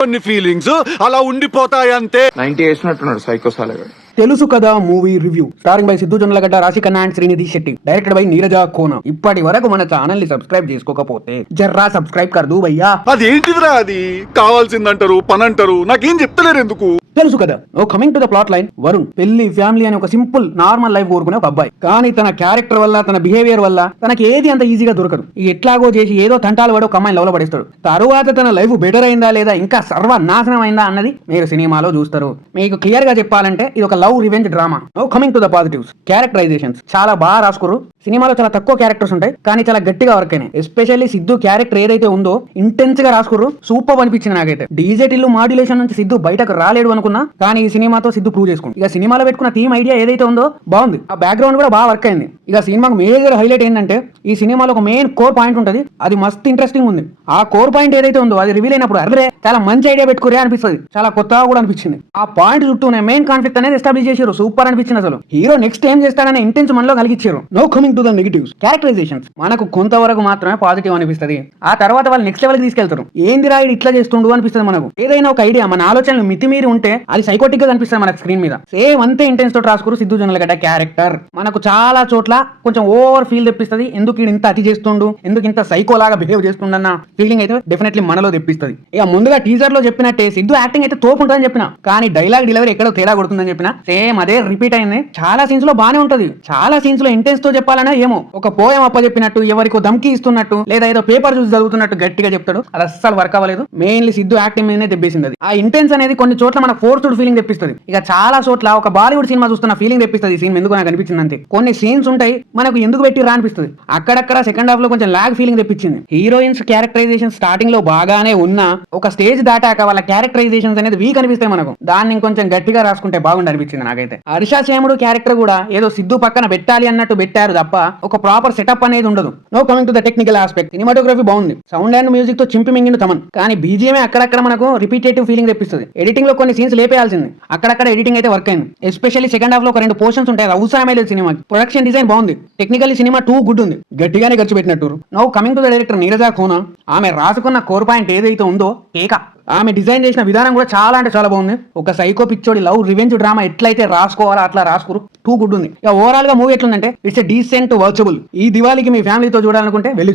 కొన్ని ఫీలింగ్స్ అలా ఉండిపోతాయి అంతే. 90 వేసినట్టున్నాడు సైకో సాలగాడు. తెలుసు కదా movie review starring by Siddhu Jonnalagadda, Raashi Khanna and Srinidhi Shetty, directed by Neeraja Kona. ఇప్పటి వరకు మన ఛానల్ ని సబ్స్క్రైబ్ చేసుకోకపోతే జర్రా సబ్స్క్రైబ్ కర్దు భయ్యా. అదేంటిదిరా అది? కావాల్సిందంటారు, పని అంటారు, నాకేం చెప్తలేరు ఎందుకు? తెలుసు కదా. Oh coming to the plot line. Varun పెళ్లి, ఫ్యామిలీ అని ఒక సింపుల్ నార్మల్ లైఫ్ కోరుకునే ఒక అబ్బాయి. కానీ తన క్యారెక్టర్ వల్ల, తన బిహేవియర్ వల్ల తనకి ఏది అంత ఈజీగా దొరకదు. ఎట్లాగో చేసి ఏదో తంటాలు పడి ఒక అమ్మాయిని లవ్ లో పడేస్తాడు. తరువాత తన లైఫ్ బెటర్ అయిందా లేదా, ఇంకా సర్వనాశనం అయిందా అన్నది మీరు సినిమాలో చూస్తారు. మీకు క్లియర్ గా చెప్పాలంటే ఇది ఒక love revenge drama. Now coming to the positives. Characterizations చాలా బాగా రాసుకురు. సినిమాలో చాలా తక్కువ క్యారెక్టర్స్ ఉంటాయి కానీ చాలా గట్టిగా వర్క్ అయినాయి. ఎస్పెషల్లీ సిద్ధు క్యారెక్టర్ ఏదైతే ఉందో ఇంటెన్స్ గా రాసుకురు. సూపర్ అనిపించింది నాకైతే. డీజే టిల్లు మాడ్యులేషన్ నుంచి సిద్ధు బయటకు రాలేడు అనుకున్నా, కానీ ఈ సినిమాతో సిద్ధు ప్రూవ్ చేసుకుంది. ఇక సినిమాలో పెట్టుకున్న థీమ్ ఐడియా ఏదైతే ఉందో బాగుంది. ఆ బ్యాక్గ్రౌండ్ కూడా బాగా వర్క్ అయింది. ఇక సినిమాకు మేజర్ హైలైట్ ఏంటంటే ఈ సినిమాలో ఒక మెయిన్ కోర్ పాయింట్ ఉంటుంది. అది మస్తు ఇంట్రెస్టింగ్ ఉంది. ఆ కోర్ పాయింట్ ఏదైతే ఉందో అది రివీల్ అయినప్పుడు అరే చాలా మంచి ఐడియా పెట్టుకురే అనిపిస్తుంది. చాలా కొత్తగా కూడా అనిపించింది. ఆ పాయింట్ చుట్టూనే మెయిన్ కాన్ఫ్లిక్ట్ అనేది ఎస్టాబ్లిష్ చేశారు. సూపర్ అనిపించింది. అసలు హీరో నెక్స్ట్ ఏం చేస్తాడనే ఇంటెన్స్ మనలో కలిగించారు. Now coming to the negatives. Characterizations మనకు కొంతవరకు మాత్రమే పాజిటివ్ అనిపిస్తుంది. ఆ తర్వాత వాళ్ళు నెక్స్ట్ లెవెల్ తీసుకెళ్తారు. ఏందిరా ఇది ఇట్లా చేస్తుండు అనిపిస్తుంది మనకు. ఏదైనా ఒక ఐడియా మన ఆలోచనలు మితిమీరి ఉంటే అది సైకోటిక్ గా కనిపిస్తుంది మనకు స్క్రీన్ మీద. సేమ్ అంతే ఇంటెన్స్ తోటి రాసుకురు సిద్ధు జొన్నలగడ్డ క్యారెక్టర్. మనకు చాలా చోట్ల కొంచెం ఓవర్ ఫీల్ తెప్పిస్తుంది. ఎందుకు ఈడు ఇంత అతి చేస్తుండు, ఎందుకు ఇంత సైకో లాగా బిహేవ్ చేస్తుండన్న ఫీలింగ్ అయితే డెఫినెట్లీ మనలో తెప్పిస్తుంది. ఇక ముందుగా టీజర్ లో చెప్పినట్టే సిద్ధు యాక్టింగ్ అయితే తోపు ఉంటుందని చెప్పిన, కానీ డైలాగ్ డెలివరీ ఎక్కడో తేడా కొడుతుందని చెప్పిన సేమ్ అదే రిపీట్ అయింది. చాలా సీన్స్ లో బానే ఉంటది. చాలా సీన్స్ లో ఇంటెన్స్ తో చెప్పాలనే ఏమో ఒక పోయం అప్ప చెప్పినట్టు, ఎవరికో దమ్కి ఇస్తున్నట్టు, లేదా ఏదో పేపర్ చూసి చదువుతున్నట్టు గట్టిగా చెప్తాడు. అది అస్సలు వర్క్ అవ్వలేదు. మెయిన్లీ సిద్ధు యాక్టింగ్ మీదనే తెప్పేసింది. అది ఆ ఇంటెన్స్ అనేది కొన్ని చోట్ల మన ఫోర్స్డ్ ఫీలింగ్ తెప్పిస్తుంది. ఇక చాలా చోట్ల ఒక బాలీవుడ్ సినిమా చూస్తున్న ఫీలింగ్ తెప్పిస్తుంది. ఈ సీన్ ఎందుకు నాకు అనిపించింది అంతే. కొన్ని సీన్స్ ఉంటాయి మనకు ఎందుకు పెట్టి రా అనిపిస్తుంది. అక్కడక్కడ సెకండ్ హాఫ్ లో కొంచెం లాగ్ ఫీలింగ్ తెప్పించింది. హీరోయిన్స్ క్యారెక్టరైజేషన్ స్టార్టింగ్ లో బాగానే ఉన్నా ఒక స్టేజ్ దాటాక వాళ్ళ క్యారెక్టరైజేషన్స్ అనేది వీక్ అనిపిస్తాయి మనకు. దాన్ని ఇంకొంచెం గట్టిగా రాసుకుంటే బాగుండి అనిపించింది నాకైతే. హర్ష సేముడు క్యారెక్టర్ కూడా ఏదో సిద్ధు పక్కన పెట్టాలి అన్నట్టు పెట్టారు తప్ప ఒక ప్రాపర్ సెటప్ అనేది ఉండదు. Now coming to the technical aspect. Cinematography బాగుంది. సౌండ్ అండ్ మ్యూజిక్ తో చింపి మింగిండు తమన్. కానీ బీజిఎమే అక్కడక్కడ మనకు రిపీటేటివ్ ఫీలింగ్ తెప్పిస్తుంది. ఎడిటింగ్ లో కొన్ని సీన్స్ లేపేయాల్సింది. అక్కడక్కడ ఎడిటింగ్ అయితే వర్క్ అయింది. ఎస్పెషల్లీ సెకండ్ హాఫ్ లో ఒక 2 పోర్షన్స్ ఉంటాయి. అవసరమే లేదు సినిమాకి. ప్రొడక్షన్ డిజైన్ బాగుంది. టెక్నికల్లీ సినిమా టూ గుడ్ ఉంది. గట్టిగానే ఖర్చు పెట్టినట్టు. Now coming to the director Neeraja Kona. ఆమె రాసుకున్న కోర్ పాయింట్ ఏదైతే ఉందో కేక. ఆమె డిజైన్ చేసిన విధానం కూడా చాలా అంటే చాలా బాగుంది. ఒక సైకో పిచ్చోడి లవ్ రివెంజ్ డ్రామా ఎట్లయితే రాసుకోవాలో అట్లా రాసుకురు. టూ గుడ్ ఉంది. ఇక ఓవరాల్ గా మూవీ ఎట్లుందంటే ఇట్స్ ఎ డీసెంట్ వాచబుల్. ఈ దివాళీకి మీ ఫ్యామిలీతో చూడాలనుకుంటే వెళ్ళి